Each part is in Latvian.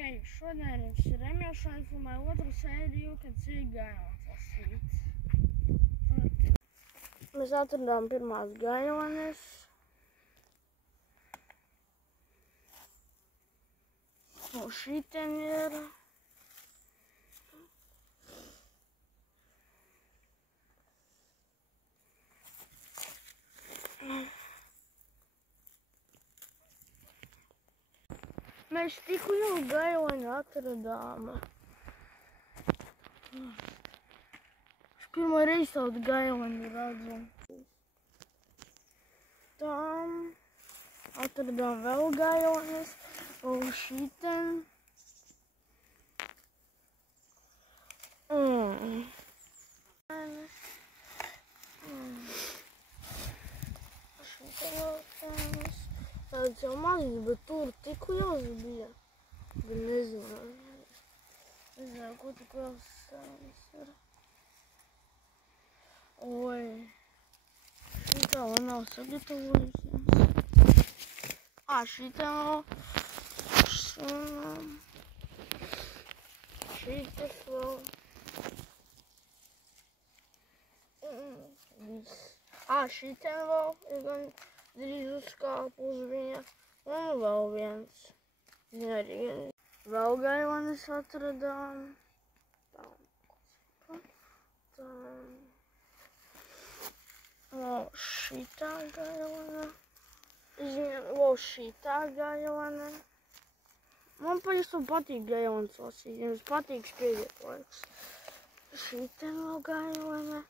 Šodien jums ir Remjošana filmē otru sēriju, kad Cīga gailonis lasīts. Mēs atradām pirmās gailonis. Un šitien ir. Mēs tikko jau gailoni atradām. Es pirmo reizi tādu gailoni redzu. Tam atradām vēl gailonis. Un šitien. Šitien vēl tēmas. Tāds jau mazs, bet tur tikko jau bija. Bet nezinu. Nezinu, ko tik vēl sēmas ir. Oi. Šitā vēl nav sagatavojusies. Šitā vēl. Šitas vēl. Šitā vēl ir gan drīz uzkāpu uz viņa. Un vēl viens. Vēl gailonis atradām. Vēl šitā gailona. Vēl šitā gailona. Man pavisam patīk gailonis lasīt. Jums patīk skriet laiks. Šitā vēl gailona.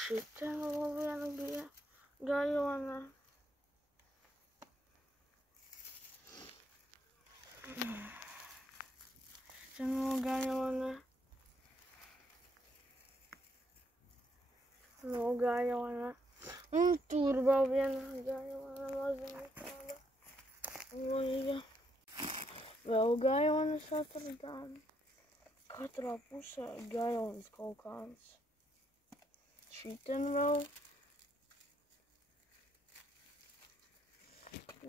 Šitā vēl viena bija gailona. Šitā vēl gailona. Vēl gailona. Un tur vēl viena gailona maziņa tāda. Līga. Vēl gailonis atradām. Katrā pusē gailonis kaut kāds. Šitien vēl.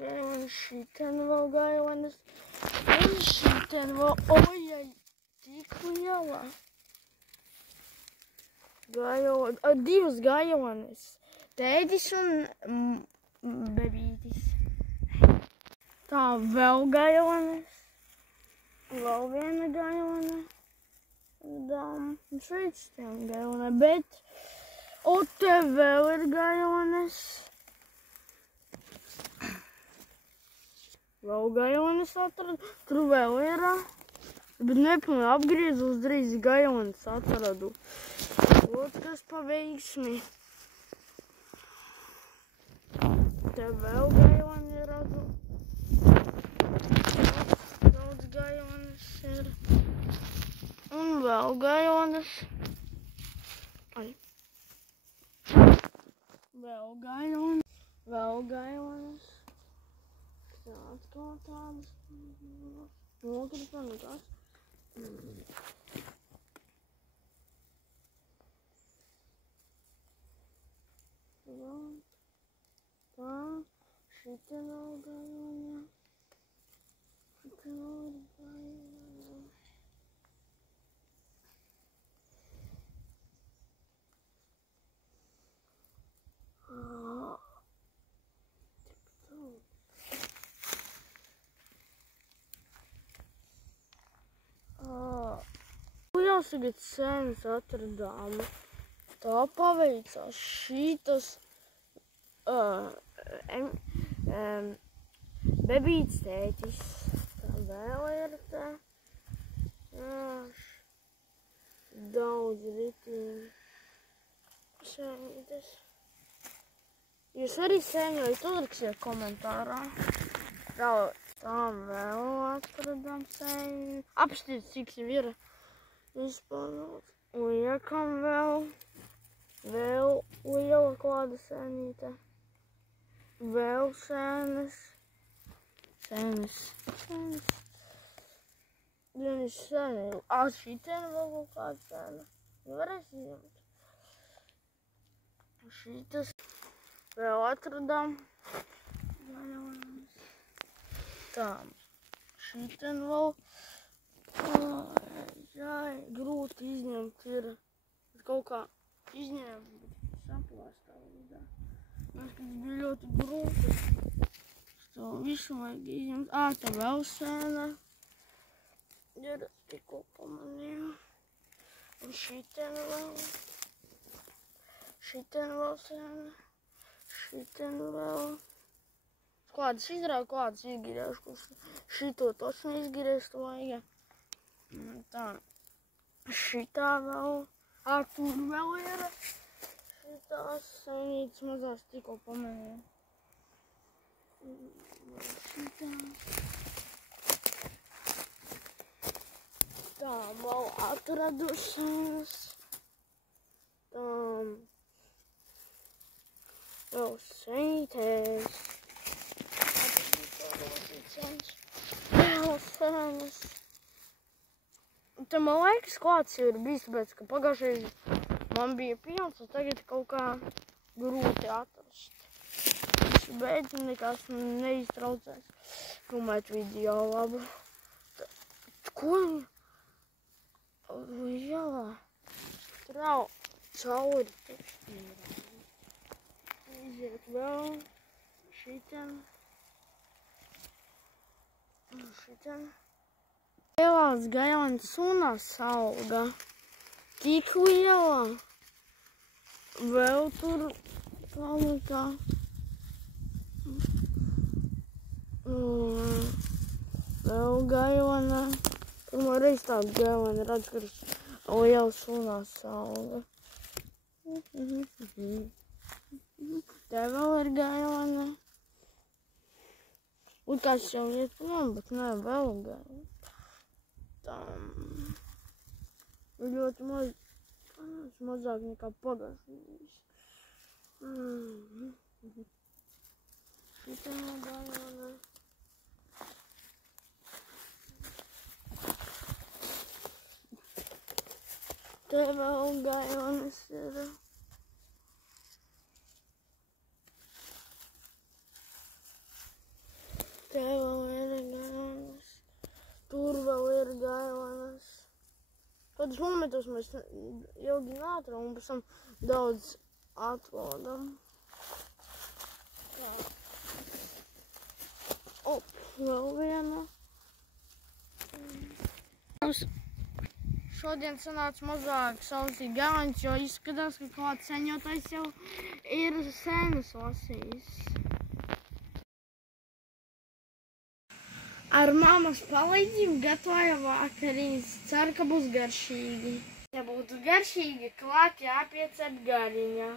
Un šitien vēl gailonis. Un šitien vēl. Ojai, tik liela. Divas gailonis. Tētis un bebītis. Tā, vēl gailonis. Vēl viena gailone. Un šeit stiem gailone, bet un te vēl ir gailonis. Vēl gailonis atradu. Tur vēl ir. Bet nepilnīgi apgriezu uzreiz gailonis atradu. Ot, kas pa veiksmi. Te vēl gailoni redzu. Daudz gailonis ir. Un vēl gailonis. Vēl gailonis. Vēl gailonis. Tā atkal tādas. Nokrita, nekas. Tā, šitā vēl gailona. Šitā vēl gailona. Jāsagad sēnes atradām. Tā paveicās šitas bebītes tētis. Tā vēl ir te. Daudz ritīgi. Sēnītes. Jūs arī sēņojat, uzraksiet komentārā. Tā vēl atradām sēņu. Apšķiet, cik jau ir. Izpārnāt. Liekam vēl liela kāda sēnīte. Vēl sēnes. Vienas sēnē. Šitien vēl kaut kāda sēna. Varēs izņemt. Šitas vēl atradām. Tā, šitien vēl. Jā, grūti izņemt ir. Kaut kā izņēmu, bet saplāstā līdā. Man tas bija ļoti grūti. To visu vajag izņemt. Tā vēl sēna. Ir tikko pamanīju. Un šitien vēl. Šitien vēl sēna. Šitien vēl. Kādas izrāda, kādas izgirēšu. Šito točni izgirēšu vajag. Tā. Šitā vēl. Tur vēl ir. Šitās sēnītas mazās tikko pamanīju. Šitās. Tā vēl atradušās. Tā. Vēl sēnītēs. Vēl sēnas. Te man liekas, kāds ir bijis, bet ka pagājušajā man bija pilns, un tagad kaut kā grūti atrast. Visu beidz nekas neiztraucēs filmēt video labu. Ko viņa? Jā, trau cauri. Iziet vēl šitien. Šitien. Lielās gailanas sunas auga. Tik liela. Vēl tur palika. Vēl gailana. Pirmo reizi tādu gailana redz, ka liela sunas auga. Te vēl ir gailana. Likās jau iet prom, bet nē, vēl gailana. Tā ļoti mazāk nekā pagājušajā. Šitā gailana. Te vēl gailanas ir. Te vēl ir gailanas. Tur vēl ir gailanas. Kādus momentus mēs ilgi neatrodam un pēc tam daudz atrodam. Tā. Vēl viena. Mums šodien sanāca mazāk salasīt gailanas, jo izskatās, ka kāds seņotājs jau ir sēnas lasījis. Ar mammas palīdzību gatavoju vakariņas. Ceru, ka būs garšīgi. Ja būtu garšīgi, klāt jāpiecep gariņa.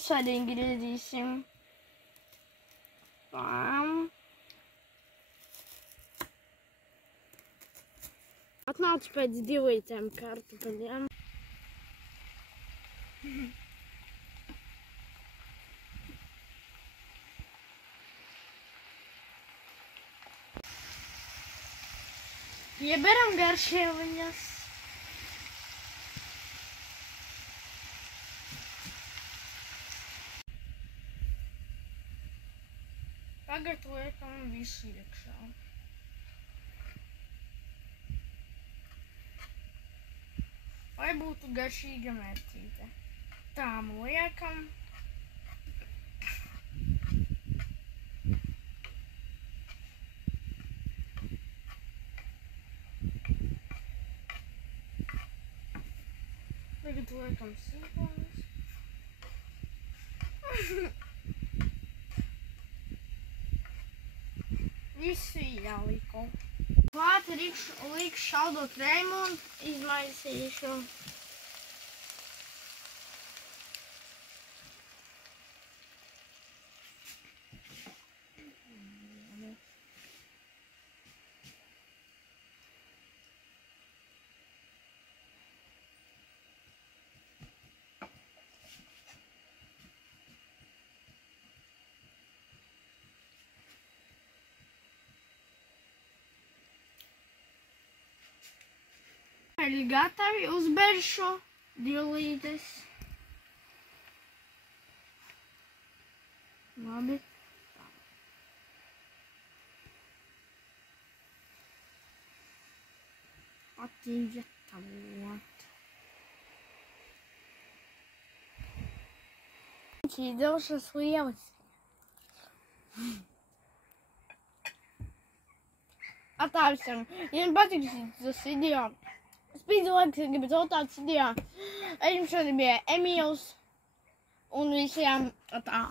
Svaidīgi griezīsim. Atnācu pēc 2 kartupeļiem. Ieberam garšēliņas. Tagad liekam visu iekšā. Lai būtu garšīga mērcīte. Tām liekam. Tagad liekam sīkās. Visu jāliko. Klāt likšu šaldo krēmu un izmaisīšu. Ir gatavi uzberšu divlītes. Labi. Atgatavot. Ķīdelšas lieliski. Tā visam. Ja jums patīk šis video, spīdzi laiks, ja gribat vēl tāds video. Jums šodien bija Emīls un visiem tā.